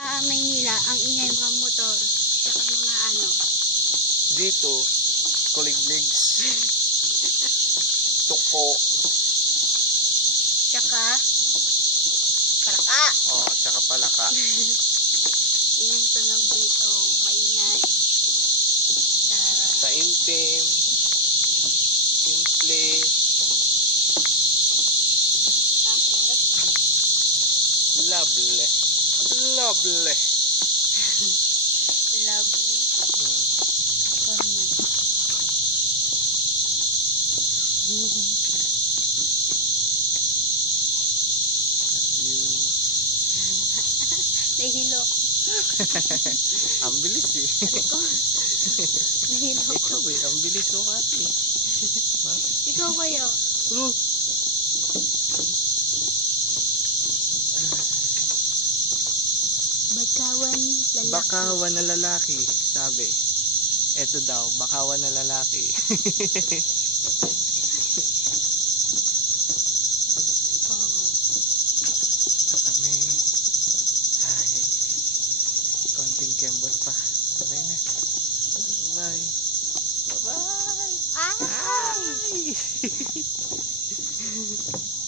Maynila, ang ingay mga motor, tsaka mga ano. Dito, kuliglegs, tuko. Tsaka, palaka. Oh, tsaka palaka. Inyong tunog dito, maingay. Sa intim, simple. Tapos, Lovely. Lovely. lovely. Corner. Nahilo ko. Ang bilis eh. Sabi ko, nahilo ko. Ikaw eh, ang bilis mo kasi. Ha? Ikaw kayo. Bakawan lalaki. Bakawan na lalaki, sabi. Eto daw, bakawan na lalaki. Kami. Ay. Konting kembot pa. Sabay na. Bye. Bye. Ay! Ay!